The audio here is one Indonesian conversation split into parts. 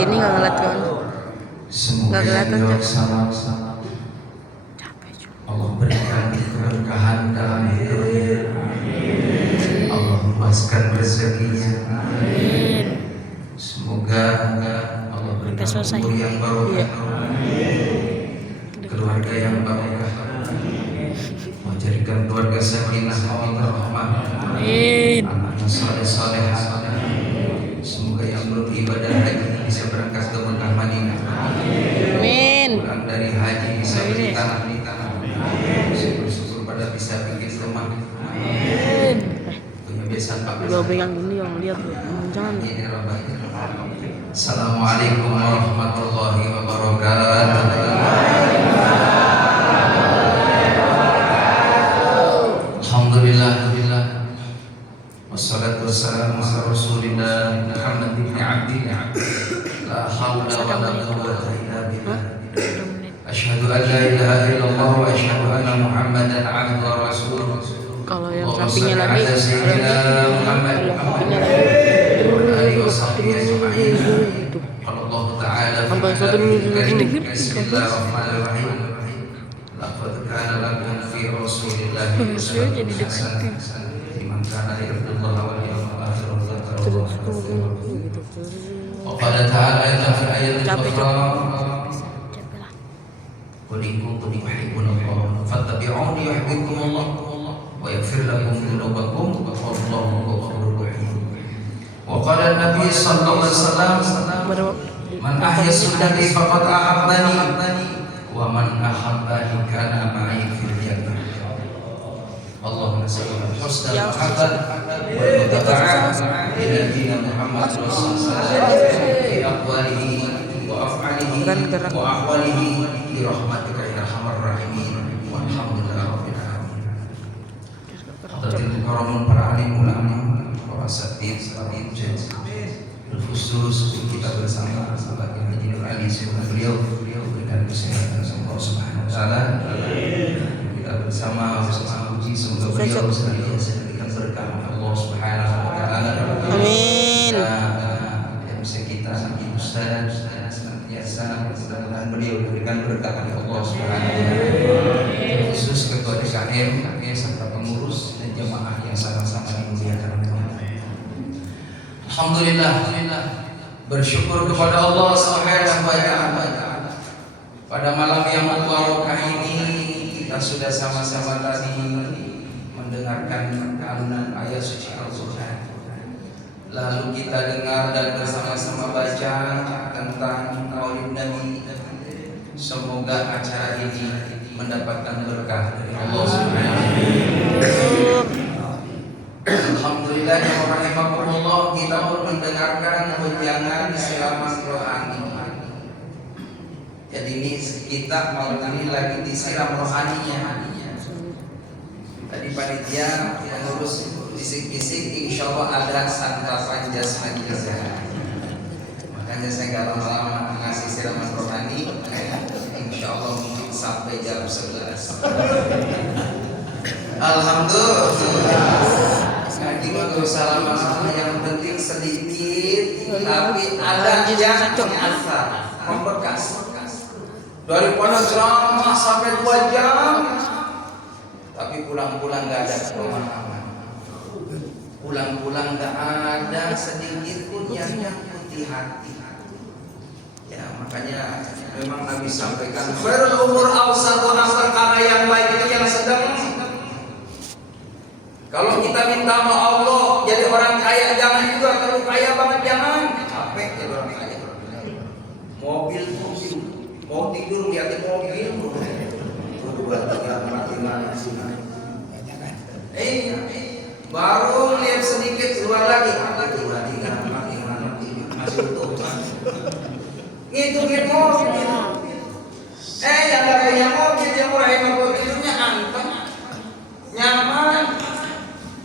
Kenny nggak ngeliat kan? Nggak kelihatan tuh. Capek juga. Allah berikan keberkahan dalam hidupnya. Allah luaskan rezekinya. Semoga Allah berikan umur yang barokah, keluarga yang barokah, menjadikan keluarga sakinah mawaddah rahmah, anaknya saleh-salehah. Semoga yang belum ibadah haji bisa berangkat ke Mekah Madinah. Amin. Pulang dari haji bisa beli tanah di tanah. Syukur pada bisa bikin rumah. Punya besan Pak. Gua pegang gini yang lihat tuh. Jangan. Assalamualaikum warahmatullahi wabarakatuh. Alhamdulillah. Wassalatu wassalamu ala Rasulillah Muhammad bin Abdillah. La haula wa la quwwata illa billah. Asyhadu an la ilaha illallah wa asyhadu anna Muhammadan abduhu wa rasuluh. Kalau yang sampingnya lagi, Muhammad alihi wasahbihi ajma'in. Allah Ta'ala Bismillahirrahmanirrahim. Laqad kana lakum fi Rasulillahi uswatun hasanah liman kana yarjullaha wal yawmal akhir wa dzakara Allaha katsiran. Wa qala ta'ala ayatan ukhra qul in kuntum tuhibbunallaha fattabi'uni yuhibbukumullah wa yaghfir lakum dhunubakum wallahu ghafurur rahim. Wa qala an-nabi sallallahu alaihi wasallam man ahya sunnati faqad ahabbani wa man ahabbani kana ma'i fil jannah. Allahumma shalli ala husnal mahabbat wal mutaba'ah ila dina Muhammad sallallahu alaihi wasallam fi aqwalihi wa af'alihi wa ahwalihi bi rahmatika ya arhamar rahimin walhamdulillahi rabbil alamin. Hadirin karamun para alim ulama, para asatidz, khusus kita bersama sebagai Haji Nur Ali semoga beliau berikan kesehatan Allah Subhanahu wa taala. Kita bersama uji semoga beliau senantiasa diberikan berkah Allah Subhanahu wa taala. Amin. MC kita Ustaz senantiasa mudah-mudahan beliau diberikan berkah oleh Allah Subhanahu wa taala. Khusus ketua DKM serta pengurus dan jemaah yang sama-sama dimuliakan oleh Allah. Alhamdulillah, bersyukur kepada Allah Subhanahu wa taala. Pada malam yang mubarakah ini kita sudah sama-sama tadi mendengarkan alunan ayat suci Al-Qur'an. Lalu kita dengar dan bersama-sama baca tentang Maulid Nabi. Semoga acara ini mendapatkan berkah dari Allah Subhanahu wa taala. Alhamdulillah ya rahimakumullah, kita pun mendengarkan ujangan siraman rohani. Jadi ini kita malam ini lagi disiram rohaninya. Tadi panitia mengurus bisik-bisik, insya Allah ada santapan jasmani juga. Makanya saya gak lama-lama ngasih siraman rohani. Insya Allah mungkin sampai jam 11. Alhamdulillah. Jadi untuk salam yang penting sedikit, tapi ada yang menyasar, membekas. Daripada ceramah sampai 2 jam, tapi pulang-pulang nggak ada pemahaman. Pulang-pulang nggak ada sedikit pun yang nyakuti hati. Ya makanya memang Nabi sampaikan, khairul umur awsatuha, perkara yang baik itu yang sedang. Kalau kita minta sama Allah jadi orang kaya jangan juga, kalau kaya banget jangan. Capek jadi orang kaya. Mobil, mau tidur liatin mobil. 2, 3, 4, 5. Baru lihat sedikit keluar lagi. 2, 3, 4, 5, 6, 7 masih utuh. Ngitungin mobil. Yang gak punya mobil yang murah mobilnya anteng, nyaman.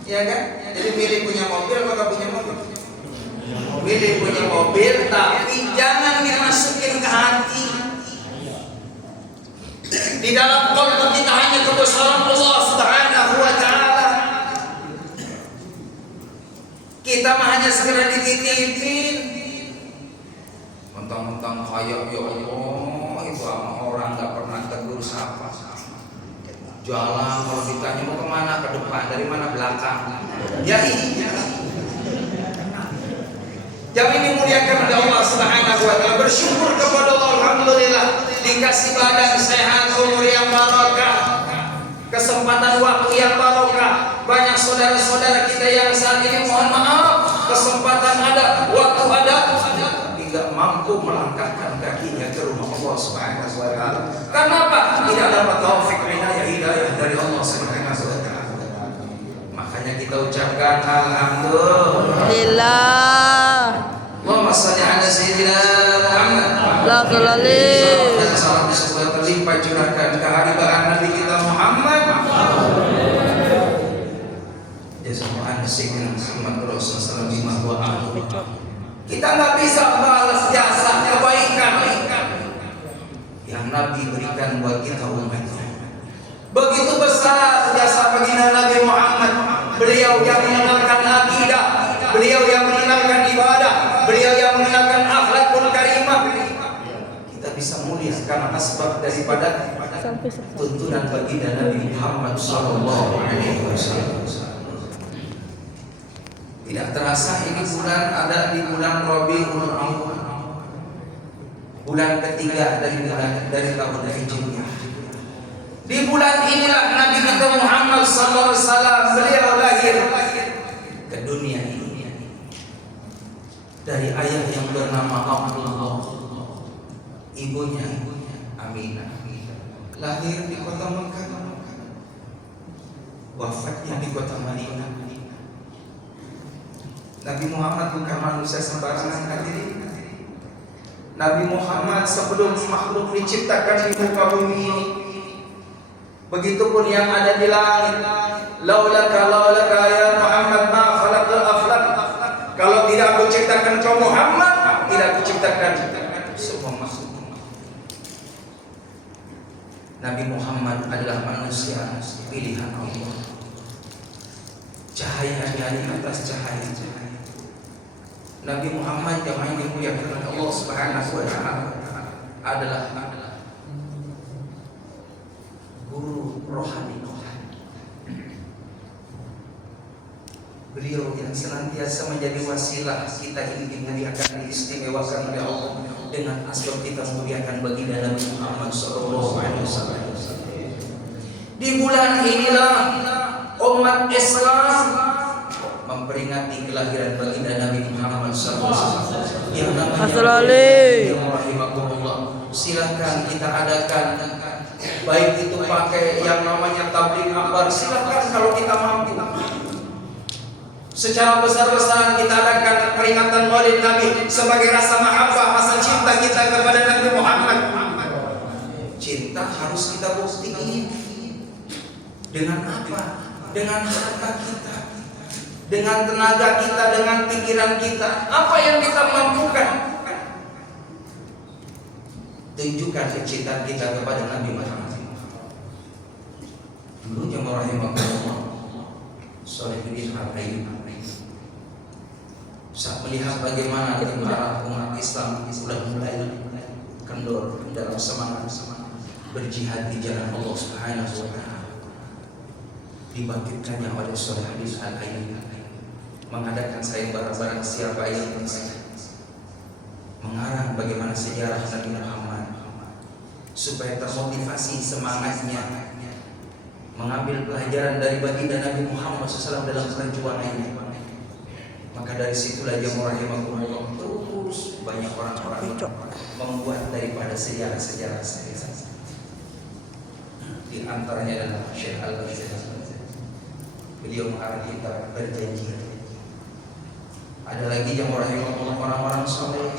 Ya kan? Jadi milih punya mobil atau gak punya mobil? Milih punya mobil, tapi jangan dimasukin ke hati. Di dalam kolbu kita hanya kebesaran Allah Subhanahu wa taala. Kita mah hanya sekedar dititipin. mentang-mentang kaya ya Allah, itu sama orang nggak pernah tegur sapa. Jalan kalau ditanya mau kemana, ke depan, dari mana, belakang. Ya iya. Yang ini muliakan oleh Allah Subhanahu wa taala, bersyukur kepada Allah, alhamdulillah dikasih badan sehat, umur yang barokah, kesempatan waktu yang barokah. Banyak saudara-saudara kita yang saat ini mohon maaf, kesempatan ada, waktu ada, tidak mampu melangkahkan kakinya ke rumah Allah Subhanahu wa taala. Kenapa? Tidak dapat taufik hidayah dari Allah Subhanahu wa taala. Makanya kita ucapkan alhamdulillah. Allahumma shalli ala sayyidina Muhammad. La tulalil. Dan salam semoga terlimpah curahkan kehadiran Nabi kita Muhammad. Jazakallahu khairan Muhammad Rasulullah sallallahu alaihi wasallam. Kita nggak bisa balas jasa kebaikan yang Nabi berikan buat kita umatnya. Begitu besar jasa baginda Nabi Muhammad. Beliau yang mengenalkan akidah, beliau yang mengenalkan ibadah, beliau yang mengenalkan akhlakul karimah. Kita bisa mulia karena asbab daripada tuntunan baginda Nabi Muhammad sallallahu alaihi wasallam. Tidak terasa ini bulan ada di bulan Rabiul Awwal, bulan ketiga dari tahun Hijriah. Di bulan inilah Nabi kita Muhammad sallallahu alaihi wasallam beliau lahir ke dunia ini dari ayah yang bernama Abdullah, ibunya Aminah. Lahir di kota Mekah, wafatnya di kota Madinah. Nabi Muhammad bukan manusia sembarangan hadirin. Nabi Muhammad sebelum makhluk diciptakan di muka bumi ini, begitupun yang ada di langit. Laulaka ya Muhammad ma khalaqal aflaq. Kalau tidak aku ciptakan kau Muhammad, tidak aku ciptakan semua makhluk. Nabi Muhammad adalah manusia pilihan Allah. Cahaya dari atas cahaya. Nabi Muhammad yang dimuliakan oleh Allah Subhanahu wa taala adalah guru rohani. Beliau yang senantiasa menjadi wasilah kita ini dimuliakan, diistimewakan oleh Allah dengan asbab kita memuliakan baginda Nabi Muhammad sallallahu alaihi wasallam. Di bulan inilah umat Islam memperingati kelahiran baginda Nabi Muhammad SAW yang namanya Rahimahullah. Silakan kita adakan, baik itu pakai yang namanya tabligh akbar, silakan kalau kita mampu. Secara besar-besaran kita adakan peringatan Maulid Nabi sebagai rasa mahabbah, rasa cinta kita kepada Nabi Muhammad. Cinta harus kita buktikan dengan apa? Dengan harta kita, dengan tenaga kita, dengan pikiran kita. Apa yang kita mampukan, tunjukkan kecintaan kita kepada Nabi Muhammad. Dulu jemaah rahimahullah, Sholihuddin Al-Ayyubi saat melihat bagaimana para umat Islam sudah mulai kendor dalam semangat berjihad di jalan Allah Subhanahu wa taala, dibangkitkannya oleh Sholihuddin Al-Ayyubi mengadakan sayembara siapa yang bisa mengarang bagaimana sejarah Nabi Muhammad supaya termotivasi semangatnya mengambil pelajaran dari baginda Nabi Muhammad SAW dalam perjuangannya. Maka dari situlah jemaah rahimahullah terus banyak orang-orang membuat daripada sejarah-sejarah. Di antaranya adalah Syekh Al-Albani. Beliau mengarang kitab Berjanji. Ada lagi yang orang-orang soleh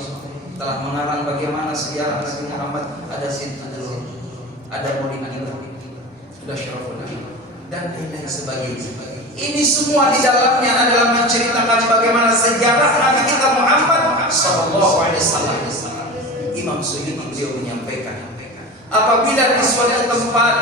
telah mengarang bagaimana sejarah Nabi Muhammad. Ada Sidul, ada Maulid Nabi, ada Syaraful Nabi, dan lain sebagainya. Ini semua di dalamnya adalah menceritakan bagaimana sejarah Nabi kita Muhammad sallallahu alaihi wasallam. Imam Suyuti beliau menyampaikan, apabila di suatu tempat,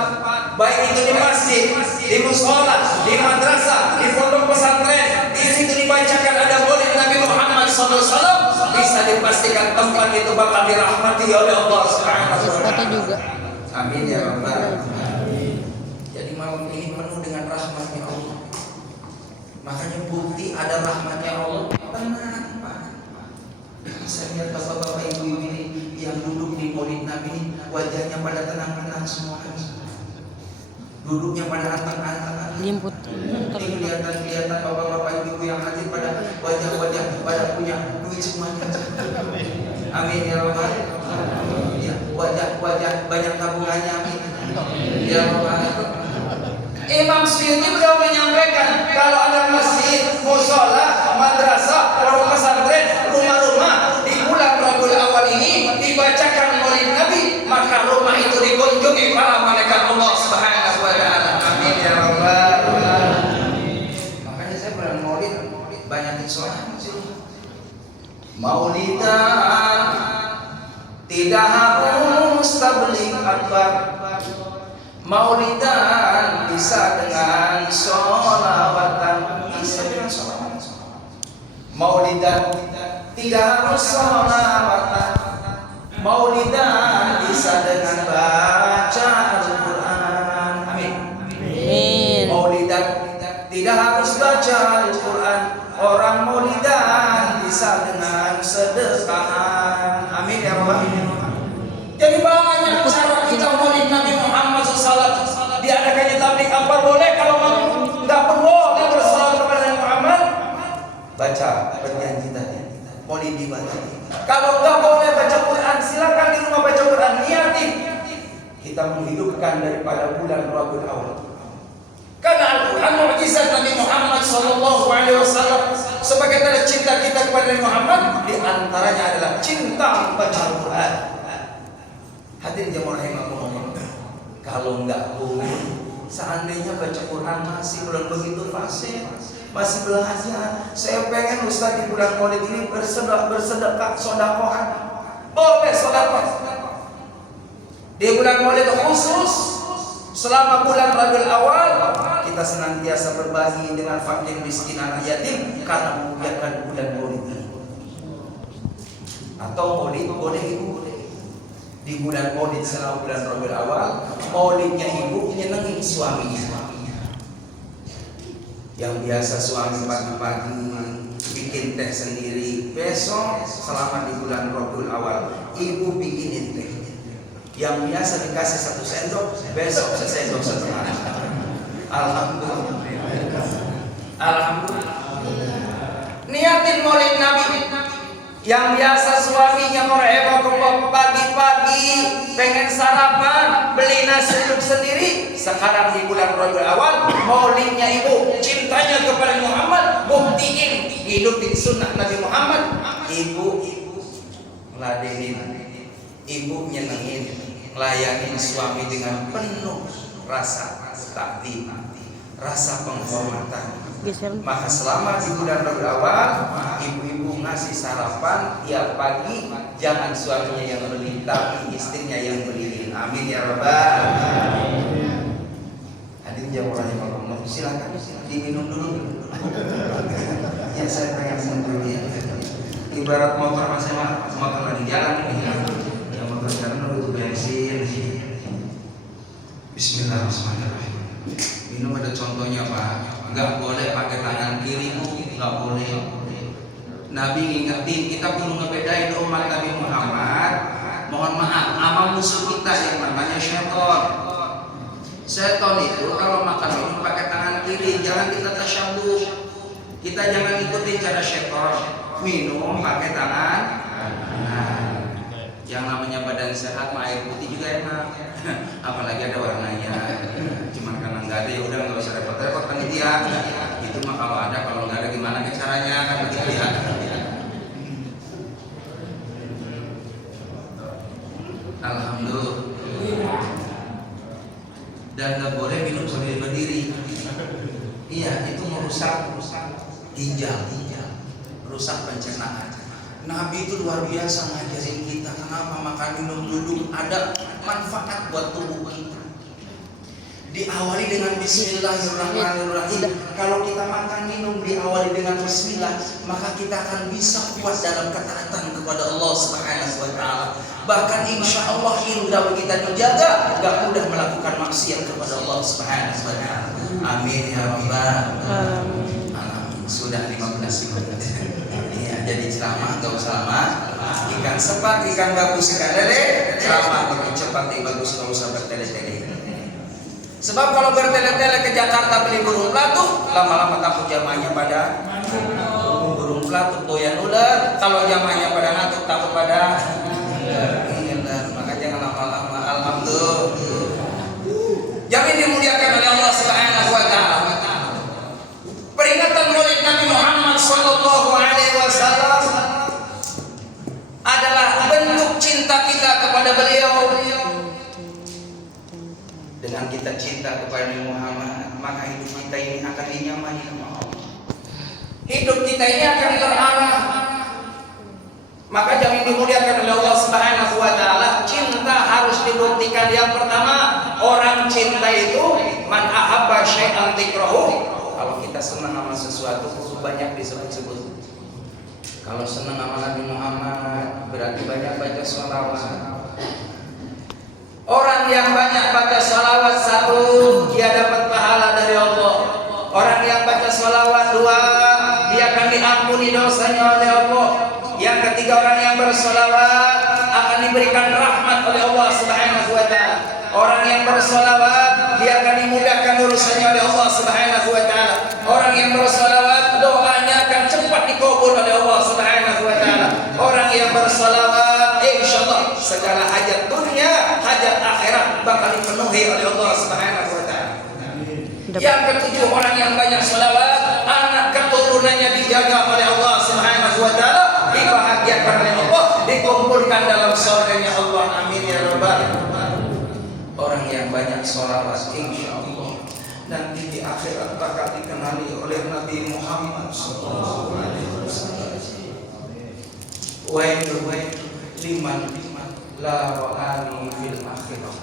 baik itu di masjid, di mushola, di madrasah, di pondok pesantren, di situ dibacakan ada Maulid Nabi Muhammad sallallahu alaihi wasallam, bisa dipastikan tempat itu bakal dirahmati oleh Allah Subhanahu wa Foto taala. juga. Amin ya rabbal alamin. Jadi malam ini penuh dengan rahmatnya Allah. Makanya bukti ada rahmatnya Allah. Tenang Pak. Saya lihat bapak-bapak ibu-ibu ini yang duduk di Maulid Nabi ini wajahnya pada tenang-tenang semua. Duduknya pada anteng-anteng. Limput. Kelihatan bapak-bapak ibu yang hadir pada wajah-wajah pada punya duit semuanya. Amin ya rabbal alamin. Ya, wajah-wajah banyak tabungannya. Amin. Ya rabbal alamin. Imam Suyuti beliau menyampaikan kalau ada masjid, mushola, madrasah, warung pesantren, rumah-rumah di bulan Rabiul Awal ini dibacakan Maulid Nabi, maka rumah itu dikunjungi para malaikat Allah Subhanahu wa taala. Amin ya rabbal alamin. Makanya saya bulan Maulid banyakin sholat di rumah. Maulidan tidak harus tabligh akbar. Maulidan bisa dengan sholawatan, bisa dengan sholawatan. Maulidan tidak harus sholawatan. Maulidan bisa dengan baca Al-Quran. Amin. Amin. Maulidan tidak harus baca Al-Quran. Orang maulidan bisa dengan sedekahan. Amin ya rabbal alamin. Jadi banyak cara kita maulid Nabi Muhammad SAW. Diadakannya tabligh akbar boleh, kalau nggak pun boleh bersalawat kepada Nabi Muhammad. Baca perjanji tadi, maulid dibaca. Kalau nggak boleh baca Quran, silakan di rumah baca Quran. Niatin kita menghidupkan daripada bulan Rabiul Awal. Karena Al-Quran mukjizat Nabi Muhammad SAW. Sebagai tanda cinta kita kepada Nabi Muhammad, di antaranya adalah cinta membaca Al-Quran. Hadirin jemaah rahimakumullah. Kalau enggak boleh, seandainya baca Quran masih belum begitu fasih, masih belajar. Saya pengen Ustaz di bulan Maulid ini bersedekah, sodakohan. Boleh sodakoh. Di bulan Maulid khusus, selama bulan Rabiul Awal, kita senantiasa berbagi dengan fakir, miskin, anak yatim karena memuliakan bulan Maulid ini. Atau Maulid boleh ibu di bulan Maulid selama bulan Rabiul Awal, maulidnya ibu nyenengin suaminya. Yang biasa suami pagi-pagi bikin teh sendiri, besok selama di bulan Rabiul Awal ibu bikinin teh. Yang biasa dikasih 1 sendok, besok 1 sendok setengah. Alhamdulillah. Alhamdulillah. Niatin maulid Nabi. Yang biasa suaminya merehab pagi-pagi pengen sarapan, beli nasi uduk sendiri. Sekarang di bulan Rabiul Awal, maulidnya ibu, cintanya kepada Muhammad, buktiin hidup di sunnah Nabi Muhammad. Ibu ladenin, ibu nyenengin, layanin suami dengan penuh rasa takdim, rasa penghormatan. Maka selama di bulan Rabiul Awal, ibu-ibu ngasih sarapan tiap pagi, jangan suaminya yang beli, tapi istrinya yang beliin. Amin ya rabbal alamin. Hadirin jamaah rahimakumullah, silakan diminum dulu. Ya saya pengen minum dulu ya. Ibarat motor motor lagi jalan nih. Ya motor jalan dulu bensin. Bismillahirrahmanirrahim. Minum ada contohnya Pak. Enggak boleh pakai tangan kiri, enggak boleh. Nabi ngingetin kita perlu ngebedain umat Nabi Muhammad. Mohon maaf, sama musuh kita yang namanya syaitan. Syaitan itu kalau makan minum pakai tangan kiri, jangan kita tasyabuh. Kita jangan ikutin cara syaitan. Minum pakai tangan. Nah, yang namanya badan sehat, air putih juga enak. Apalagi ada warnanya. Cuman karena nggak ada ya udah nggak usah repot-repot panitia. Itu mah kalau ada, kalau nggak ada gimana caranya kan begitu ya. Alhamdulillah. Dan nggak boleh minum sambil berdiri. Iya, itu merusak ginjal, rusak pencernaan. Nabi itu luar biasa ngajarin kita. Kenapa makan minum duduk ada manfaat buat tubuh kita. Diawali dengan Bismillahirrahmanirrahim. Kalau kita makan minum minum diawali dengan bismillah, maka kita akan bisa kuat dalam ketaatan kepada Allah Subhanahu wa taala. Bahkan insya Allah indra kita dijaga, gak mudah melakukan maksiat kepada Allah Subhanahu wa taala. Amin ya rabbal alamin. Sudah 15 menit. Iya, jadi ceramah gak usah lama. Ikan sepat, ikan bagus, ikan lele, ceramah lebih cepat, bagus, gak usah bertele-tele. Sebab kalau bertele-tele ke Jakarta beli burung pelatuk, lama-lama takut jamaahnya pada burung pelatuk doyan ular. Kalau jamaahnya pada ngatuk takut pada maka jangan lama-lama. Alhamdulillah. Jamin dimuliakan oleh Allah Subhanahu wa taala. Peringatan Maulid Nabi Muhammad sallallahu alaihi wasallam adalah bentuk cinta kita kepada beliau. Dengan kita cinta kepada Nabi Muhammad, maka hidup kita ini akan dinyamai sama Allah. Hidup kita ini akan terarah. Maka jangan dimuliakan oleh Allah Subhanahu wa taala, cinta harus dibuktikan. Yang pertama, orang cinta itu man ahabba syai'an dzikrahu. Kalau kita senang sama sesuatu, banyak disebut-sebut. Kalau senang sama Nabi Muhammad, berarti banyak baca sholawat. Orang yang banyak baca sholawat, satu, dia dapat pahala dari Allah. Orang yang baca sholawat, dua, dia akan diampuni dosanya oleh Allah. Yang ketiga, orang yang bersolawat akan diberikan rahmat oleh Allah Subhanahu wa taala. Orang yang bersolawat, dia akan dimudahkan urusannya oleh Allah Subhanahu wa taala. Orang yang bersolawat, doanya akan cepat dikabul oleh Allah Subhanahu wa taala. Orang yang bersolawat, insyaallah segala hajat dunia, hajat akhirat bakal dipenuhi oleh Allah Subhanahu wa taala. Yang ketujuh, orang yang banyak sholawat, anak keturunannya dijaga oleh Allah Subhanahu wa taala, dibahagiakan oleh Allah, dikumpulkan dalam surganya Allah. Amin ya rabbal alamin. Orang yang banyak sholawat, insyaallah nanti di akhirat bakal dikenali oleh Nabi Muhammad sallallahu alaihi wasallam. Wa liman la ra'ani fil akhirah.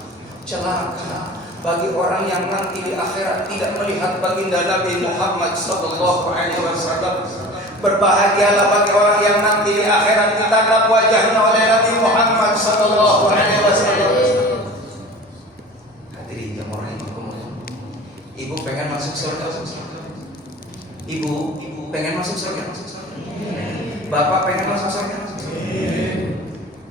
Celaka bagi orang yang nanti di akhirat tidak melihat baginda Nabi Muhammad sallallahu alaihi wasallam. Berbahagialah bagi orang yang nanti di akhirat ditatap wajahnya oleh Nabi Muhammad sallallahu alaihi wasallam. Hadirin yang orang Ibu pengen masuk surga? Ibu pengen masuk surga? Bapak pengen masuk surga?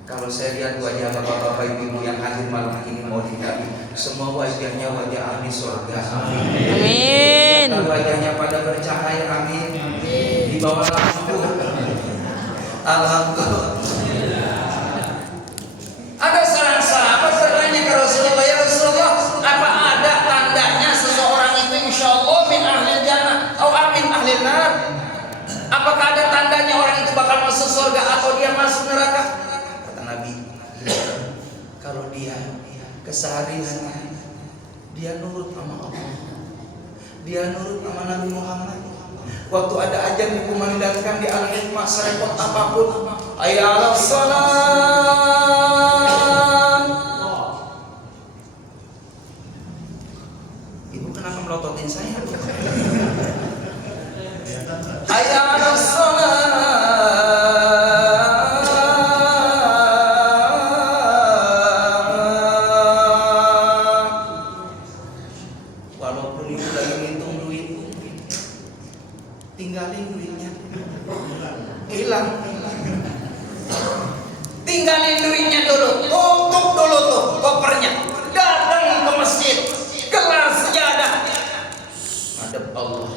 Kalau saya lihat wajah bapak-bapak ibu yang hadir malam ini mau dikali, semua wajahnya wajah ahli surga. Amin. Wajahnya pada bercahaya. Amin. Di bawah lampu. Alhamdulillah. Ada seorang sahabat bertanya ke Rasulullah, ya Rasulullah, apa ada tandanya seseorang itu insyaallah min ahli jannah atau amin ahli nar? Apakah ada tandanya orang itu bakal masuk surga atau dia masuk neraka? Nabi, kalau dia kesehariannya dia nurut sama Allah, dia nurut sama Nabi Muhammad. Waktu ada ajan dikumandangkan di al-hikmah serepot apapun, hayya 'alas salam. Ibu kenapa melototin saya? Hayya 'alas salam. Tinggalin duitnya, hilang. Tinggalin duitnya dulu, tutup dulu tuh kopernya, datang ke masjid, gelar sejadah, madep Allah,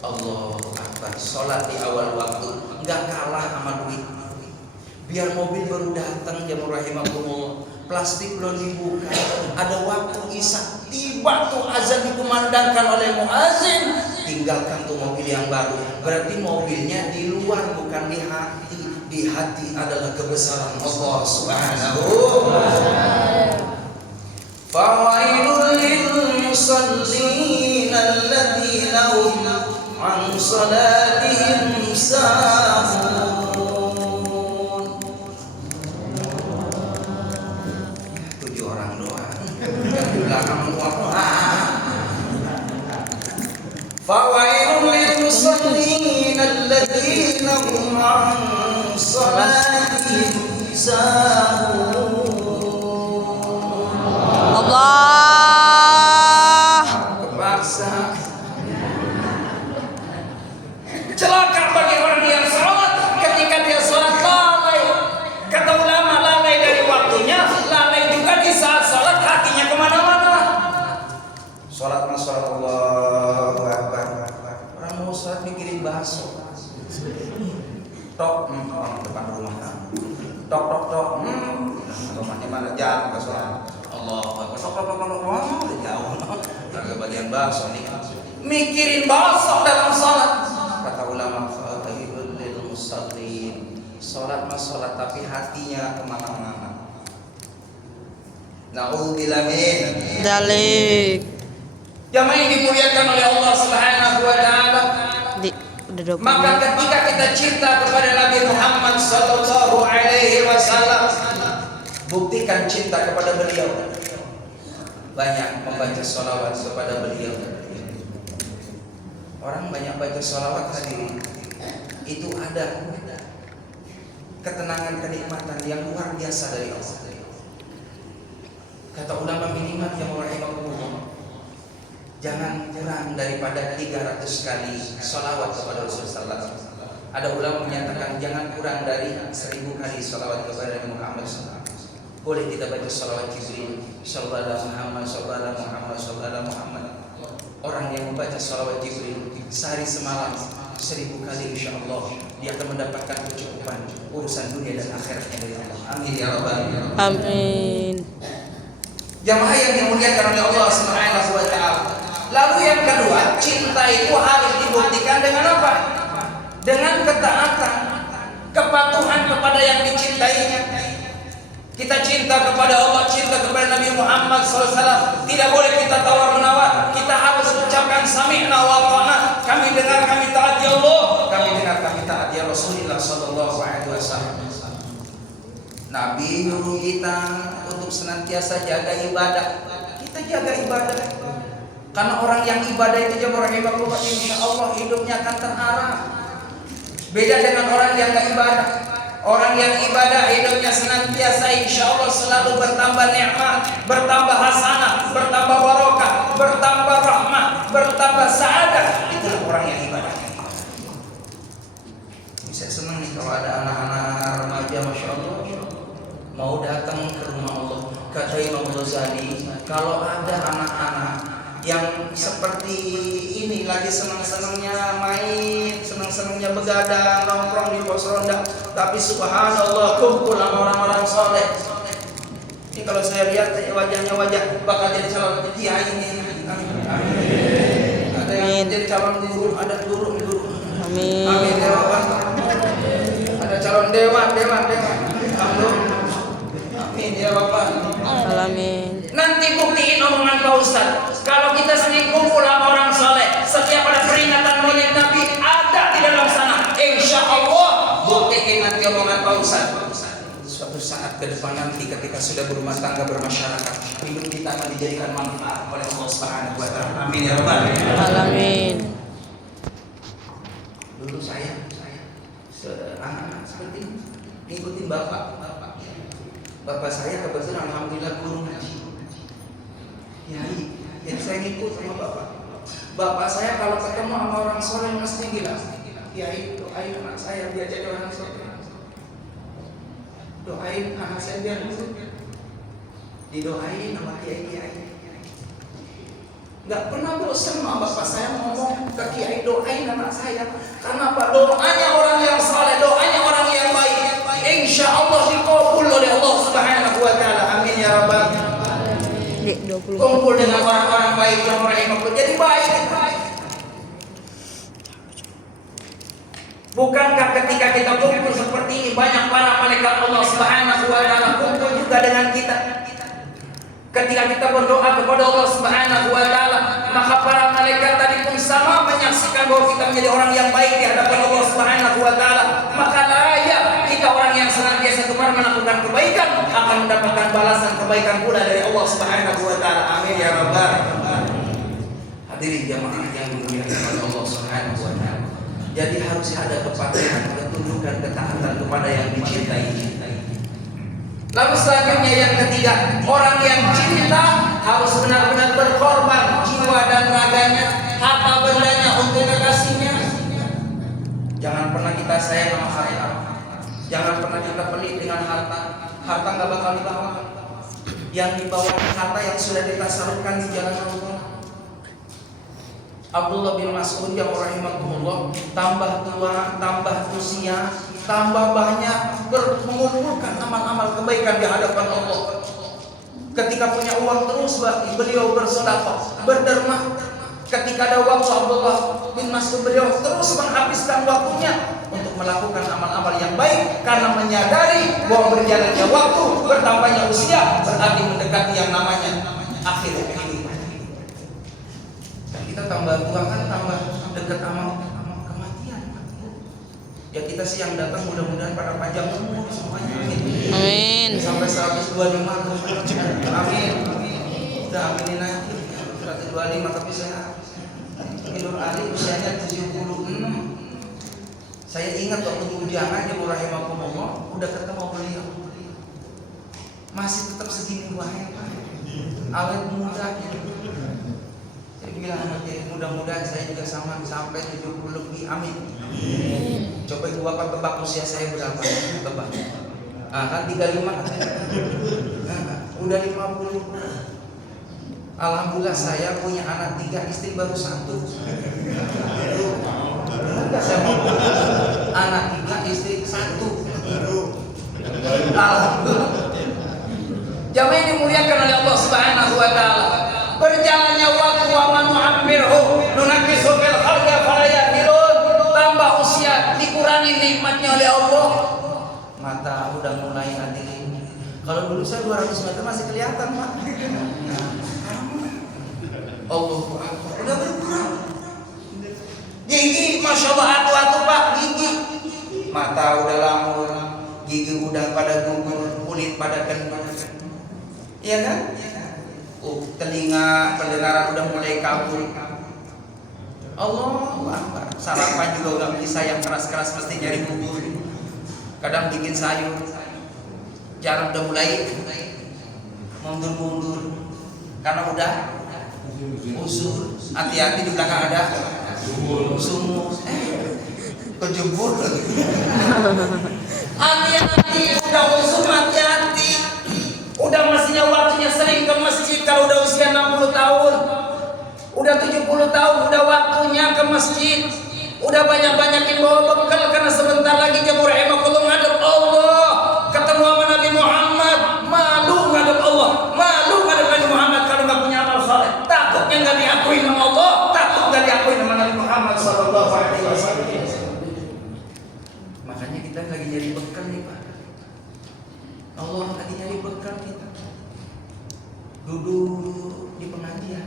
Allahu Akbar, sholat di awal waktu, nggak kalah sama duit. Biar mobil baru datang, jamaah rahimakumullah, plastik belum dibuka, ada waktu isya, tiba tuh azan dikumandangkan oleh muazin, tinggalkan tuh mobil yang baru. Berarti mobilnya di luar bukan di hati. Di hati adalah kebesaran Allah Subhanahu wa ta'ala. Fawailul lil musallin alladziina hum an salatihim sahun. 7 orang doang. Di belakang muat. Fawailul lil musallin والذين هم عن صلاتهم ساهون. Allah. Kepaksa. Celaka bagi orang yang sholat ketika dia sholat lalai. Kata ulama, lalai dari waktunya, lalai juga di saat sholat hatinya kemana-mana. Sholat masya Allah, orang mau sholat mikirin bakso. Tok, orang depan rumah. Tok, rumahnya mana jauh ke sholat. Allah, tok, udah jauh. Agak bagian bakso nih. Mikirin bakso dalam sholat. Kata ulama, fa'atahibul lil musallin. Sholat mas sholat tapi hatinya kemana-mana. Na'udzubillah min Dalik. Jamaah yang dimuliakan oleh Allah Subhanahu wa taala. Maka ketika kita cinta kepada Nabi Muhammad sallallahu alaihi wasallam, buktikan cinta kepada beliau. Banyak membaca sholawat kepada beliau. Orang banyak baca sholawat hadirin, itu ada ketenangan, kenikmatan yang luar biasa dari Allah. Kata ulama minimal yang rahimahullah, jangan kurang daripada 300 kali sholawat kepada Rasulullah SAW. Ada ulama menyatakan jangan kurang dari 1000 kali sholawat kepada Nabi Muhammad SAW. Boleh kita baca sholawat Jibril, Sallallahu Muhammad, Sallallahu Muhammad, Sallallahu Muhammad. Orang yang membaca sholawat Jibril sehari semalam 1000 kali, insya Allah dia akan mendapatkan kecukupan urusan dunia dan akhiratnya dari Allah. Amin ya rabbal alamin. Amin. Jamaah yang dimuliakan oleh Allah Subhanahu wa taala. Lalu yang kedua, cinta itu harus dibuktikan dengan apa? Dengan ketaatan, kepatuhan kepada yang dicintainya. Kita cinta kepada Allah, cinta kepada Nabi Muhammad SAW. Tidak boleh kita tawar-menawar. Kita harus ucapkan sami'na wa ta'na. Kami dengar, kami taat ya Allah. Kami dengar, kami taat ya Rasulullah SAW. Nabi nyuruh kita untuk senantiasa jaga ibadah. Kita jaga ibadah. Karena orang yang ibadah itu jemaah rahimahullah, insya Allah hidupnya akan terarah. Beda dengan orang yang gak ibadah. Orang yang ibadah hidupnya senantiasa insya Allah selalu bertambah nikmat, bertambah hasanah, bertambah barokah, bertambah rahmah, bertambah sa'adah. Itulah orang yang ibadah. Saya senang nih kalau ada anak-anak remaja, masya Allah, mau datang ke rumah Allah. Kata Imam Ghazali, kalau ada anak-anak yang seperti ini lagi senang-senangnya main, senang-senangnya begadang, nongkrong di pos ronda, tapi subhanallah kumpul sama orang-orang soleh. Ini kalau saya lihat wajahnya wajah bakal jadi calon kiai ini. Ada yang jadi calon guru, ada guru. Amin. Amin ya Rabbal. Ada calon dewan. Amin ya Rabbal. Amin. Nanti buktiin omongan Pak Ustaz. Kalau kita sering kumpul sama orang soleh, setiap ada peringatan maulid Nabi ada di dalam sana. Insya Allah buktiin nanti omongan Pak Ustaz. Suatu saat ke depan nanti ketika sudah berumah tangga, bermasyarakat, hidup kita akan dijadikan manfaat oleh Allah Subhanahu wa taala. Amin ya rabbal Alamin. Dulu saya anak-anak seperti ini ngikutin bapak. Bapak saya kebetulan alhamdulillah guru ngaji. Jadi saya ngikut sama bapak. Bapak saya kalau ketemu sama orang soleh mesti bilang, Kiai doain anak saya biar jadi orang soleh. Doain anak saya biar lulus. Didoain sama kiai. Nggak pernah bosan sama bapak saya ngomong ke kiai doain anak saya. Karena apa? Doanya orang yang soleh, doanya orang yang baik. Insya Allah dikabul oleh Allah Subhanahu wa taala. Amin ya rabbal alamin. Kumpul dengan orang-orang baik yang rahimahullah, jadi baik. Bukankah ketika kita kumpul seperti ini banyak para malaikat Allah Subhanahu wa taala kumpul juga dengan kita? Ketika kita berdoa kepada Allah Subhanahu wa taala, maka para malaikat tadi pun sama menyaksikan bahwa kita menjadi orang yang baik di hadapan Allah Subhanahu wa taala. Maka layak kita orang yang senantiasa gemar melakukan kebaikan akan mendapatkan balasan kebaikan pula dari Allah Subhanahu wa taala. Amin ya rabbal alamin. Hadirin jamaah yang dimuliakan oleh Allah Subhanahu wa taala. Jadi harus harus ada kepatuhan, ketundukan, ketaatan kepada yang dicintai. Lalu selanjutnya yang ketiga, orang yang cinta harus benar-benar berkorban jiwa dan raganya, harta bendanya untuk kekasihnya. Jangan pernah kita sayang sama harta. Jangan pernah kita pelit dengan harta. Harta nggak bakal dibawa. Yang dibawa harta yang sudah kita salurkan di jalan Allah. Abdullah bin Mas'ud yang rahimahullah, tambah tua, tambah usia, tambah banyak mengumpulkan amal-amal kebaikan di hadapan Allah. Ketika punya uang terus beliau bersedekah, berderma. Ketika ada waktu, Abdullah bin Mas'ud beliau terus menghabiskan waktunya untuk melakukan amal-amal yang baik karena menyadari bahwa berjalannya waktu, bertambahnya usia berarti mendekati yang namanya akhir kehidupan. Dan kita tambah tua kan tambah dekat sama kematian. Ya kita sih yang datang mudah-mudahan pada panjang umur semuanya. Amin. Sampai 125. Amin. Udah aminin aja 125 tapi saya Idul Ali usianya 76. Saya ingat waktu ujian Ibu rahimahumullah udah ketemu beliau. Masih tetap segini banyak, awet muda. Jadi bilang nanti mudah-mudahan saya juga sama sampai 70 lebih. Amin. Coba ibu bapak tebak usia saya berapa? Tebak. Kan 35 udah 50. Alhamdulillah saya punya anak 3, istri baru 1. Anak 3, istri 1. Alhamdulillah. Jamaah yang dimuliakan oleh Allah Subhanahu wa taala. Berjalannya waktu wa man nu'ammirhu nunakisu fil khalqi fala yaqilun. Tambah usia, dikurangi nikmatnya oleh Allah. Mata udah mulai nanti. Kalau dulu saya 200 meter masih kelihatan, Pak. Allahu Akbar, udah berkurang. Gigi, masya Allah, atu-atu Pak, gigi. Mata udah lamur, gigi udah pada gugur, kulit pada kendor. Iya kan? Telinga, pendengaran udah mulai kabur. Allahu Akbar. Sarapan juga udah bisa yang keras-keras, mesti nyari bubur. Kadang bikin sayur. Jarang udah mulai mundur-mundur karena udah usur. Hati-hati di belakang ada sumur. Kejebur. Hati-hati, udah usur, hati-hati. Udah mestinya waktunya sering ke masjid kalau udah usia 60 tahun. Udah 70 tahun udah waktunya ke masjid. Udah banyak-banyakin bawa bekal karena sebentar lagi jam rahimahullah ngadep Allah. Ketemu sama Nabi Muhammad, malu ngadep Allah, malu ngadep Nabi Muhammad kalau nggak punya amal saleh. Takutnya nggak diakui sama Allah, takut nggak diakui sama Nabi Muhammad sallallahu alaihi wasallam. Makanya kita lagi nyari bekal nih Pak. Allah lagi nyari bekal kita. Duduk di pengajian.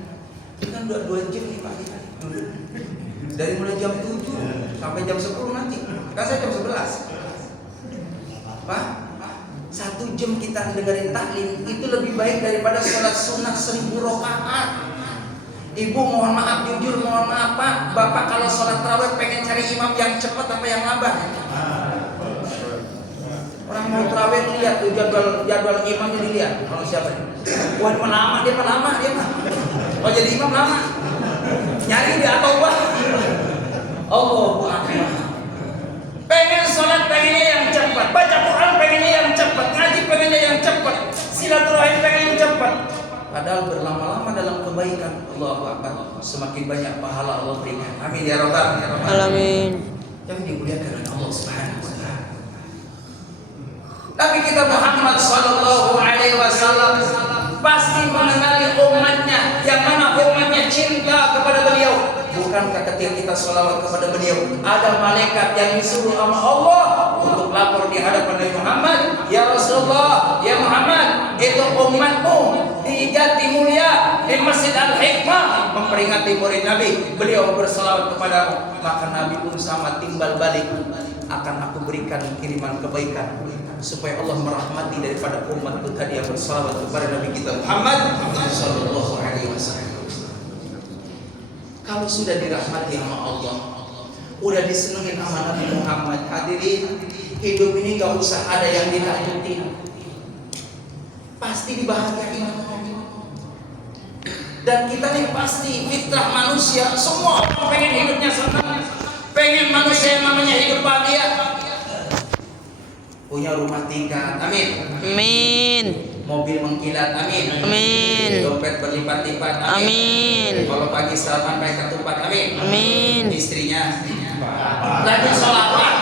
Itu kan 2 jam nih Pak kita duduk. Dari mulai jam 7 sampai jam 10 nanti. Kan saya jam 11. Pak, 1 jam kita dengerin taklim itu lebih baik daripada sholat sunnah 1000 rakaat. Ibu mohon maaf, jujur mohon maaf Pak, Bapak kalau sholat tarawih pengen cari imam yang cepat apa yang lambat? Orang mau tarawih lihat tuh jadwal imamnya dilihat. Kalau siapa? Wah, dia lama dia mah. Oh jadi imam lama. Nyari dia atau Pak? Allahu Akbar. Pengen sholat pengennya yang cepat, baca Quran pengennya yang cepat, ngaji pengennya yang cepat, silaturahim pengen yang cepat. Padahal berlama-lama dalam kebaikan, Allahu Akbar, semakin banyak pahala Allah berikan. Amin ya rabbal alamin. Yang dimuliakan oleh Allah Subhanahu wa taala. Nabi kita Muhammad sallallahu alaihi wasallam pasti mengenali umatnya, yang mana umatnya cinta kepada beliau. Bukankah ketika kita sholawat kepada beliau ada malaikat yang disuruh sama Allah untuk lapor di hadapan Nabi Muhammad, ya Rasulullah, ya Muhammad, itu umatmu di Jati Mulia di Masjid Al-Hikmah memperingati Maulid Nabi, beliau bersalawat kepadamu, maka Nabi pun sama timbal balik, akan aku berikan kiriman kebaikan supaya Allah merahmati daripada umatku tadi yang bersalawat kepada Nabi kita Muhammad sallallahu alaihi wasallam. Kalau sudah dirahmati sama Allah, udah disenengin sama Nabi Muhammad. Hadirin, hidup ini gak usah ada yang ditakutin, pasti dibahagiain. Dan kita nih pasti fitrah manusia, semua orang pengen hidupnya senang, pengen manusia yang namanya hidup bahagia, punya rumah tingkat, amin. Amin. Mobil mengkilat, amin. Amin. Dompet berlipat-lipat, amin. Amin. Kalau pagi sarapan pakai ketupat, amin. Amin. Istrinya rajin sholawat,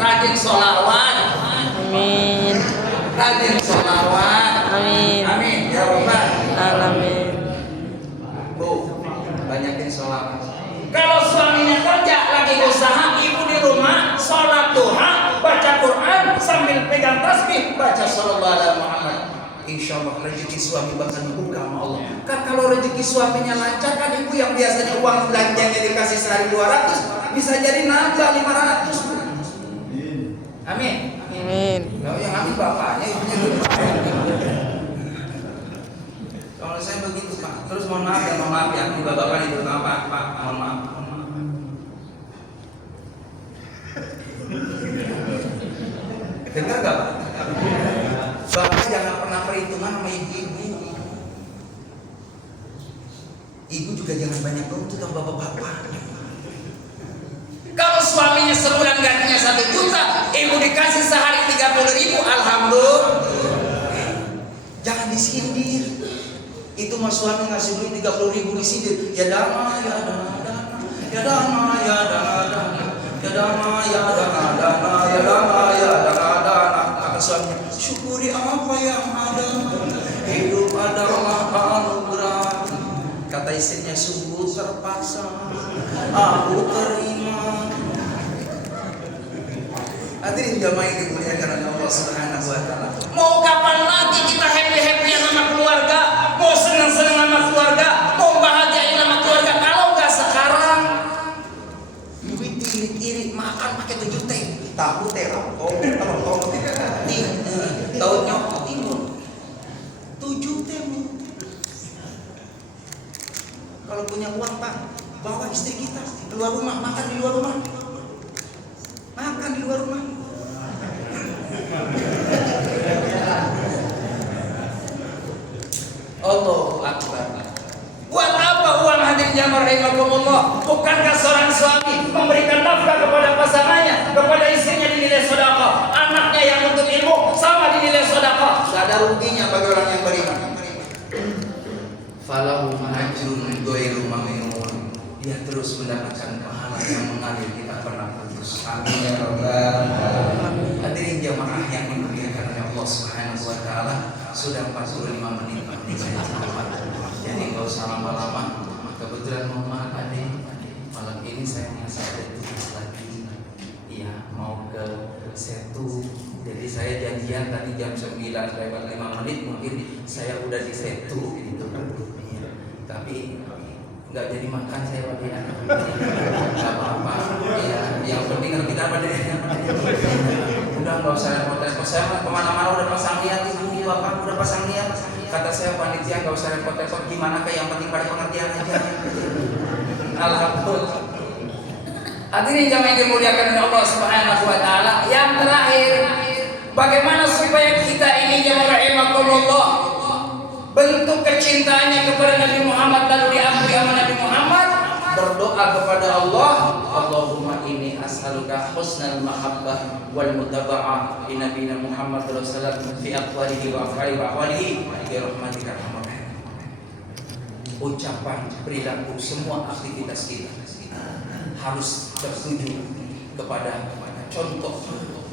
rajin sholawat, Amin. rajin sholawat, Amin. amin ya Rabbal Alamin. Bu, banyakin sholawat. Kalau suaminya kerja lagi usaha, ibu di rumah sholat duha, baca Quran sambil pegang tasbih, baca sallallahu alaihi Muhammad. Insya Allah rezeki suami bakal dibuka sama Allah. Kan kalau rezeki suaminya lancar, kan ibu yang biasanya uang belanjanya dikasih sehari 200 bisa jadi nambah 500. Amin. Amin. Kalau yang amin bapaknya, ibunya dulu. Kalau saya begitu Pak, terus mohon maaf ya, ini bapak-bapak ini terutama Pak, mohon maaf. Dengar gak Pak? Bapak jangan pernah perhitungan sama ibu-ibu. Ibu juga jangan banyak nuntut sama bapak-bapak. Kalau suaminya sebulan gajinya 1 juta, ibu dikasih sehari 30.000, alhamdulillah. Jangan disindir. Itu mas suami ngasih duit 30.000 disindir. Ya dana, ya dana, ya dana, ya dana, ya dana, ya dana, ya dana, ya dana. Kata suaminya, syukuri apa yang ada. Hidup adalah anugerah. Kata istrinya, sungguh terpaksa aku terima. Hadirin jamaah yang dimuliakan oleh Allah Subhanahu wa taala. Mau kapan lagi kita happy-happy sama keluarga? Mau senang-senang sama keluarga? Mau bahagiain sama keluarga? Kalau enggak sekarang duit irit-irit makan pakai 7 T. Tahu teh rokok, tahu tahu nyokot timun. 7 T. Kalau punya uang Pak, bawa istri kita keluar rumah, makan di luar rumah. Makan di luar rumah. Allahu Akbar. Buat apa uang hadirin jamaah rahimakumullah? Bukankah seorang suami memberikan nafkah kepada pasangannya, kepada istrinya dinilai sedekah, anaknya yang menuntut ilmu sama dinilai sedekah. Tidak ada ruginya bagi orang yang beriman. Falahu ajrun ghairu mamnun. Dia terus mendapatkan pahala yang mengalir, tidak pernah putus. Amin ya rabbal alamin. Hadirin jamaah yang dimuliakan oleh Allah Subhanahu wa taala, sudah 45 menit jadi enggak usah lama-lama. Kebetulan mohon maaf adik, malam ini saya masih ada tugas lagi. Iya, mau ke Setu. Jadi saya janjian tadi jam 9:05 mungkin saya udah di Setu gitu kan. Iya. Tapi nggak jadi makan saya waktu itu. Nggak apa-apa. Ya, yang penting kita apa deh. Udah nggak usah repot-repot. Saya kemana-mana udah pasang niat, ibu bapak udah pasang niat. Kata saya panitia nggak usah repot-repot. Gimana kayak yang penting pada pengertian aja. Alhamdulillah. Hadirin jamaah yang dimuliakan oleh Allah Subhanahu wa taala. Yang terakhir, bagaimana supaya kita ini jamaah rahimakumullah bentuk kecintaannya kepada Nabi Muhammad lalu diakui sama Nabi Muhammad, berdoa kepada Allah, Allahumma inni as'aluka husnal mahabbah wal mutaba'ah li nabiyina Muhammad sallallahu alaihi wasallam fi aqwalihi wa af'alihi wa ahwalihi bi rahmatika arhamar rahimin. Ucapan, perilaku, semua aktivitas kita harus tertuju kepada contoh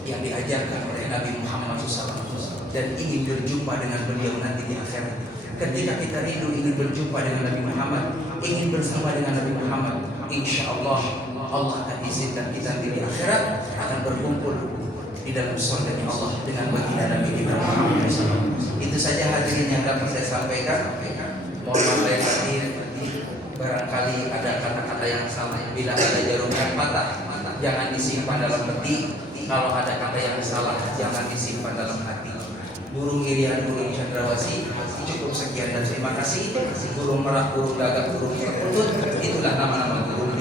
yang diajarkan oleh Nabi Muhammad SAW dan ingin berjumpa dengan beliau nanti di akhirat. Ketika kita rindu ingin berjumpa dengan Nabi Muhammad, ingin bersama dengan Nabi Muhammad, insya Allah Allah akan izinkan kita di akhirat akan berkumpul di dalam surga Allah dengan baginda Nabi kita Muhammad SAW. Itu saja hadirin yang dapat saya sampaikan. Mohon maaf lahir batin, barangkali ada kata-kata yang salah. Bila ada jarum yang patah, jangan disimpan dalam peti. Kalau ada kata yang salah, jangan disimpan dalam hati. Burung irian, burung cendrawasih, cukup sekian dan terima kasih. Burung merak, burung gagak, burung perkutut, itulah nama-nama burung.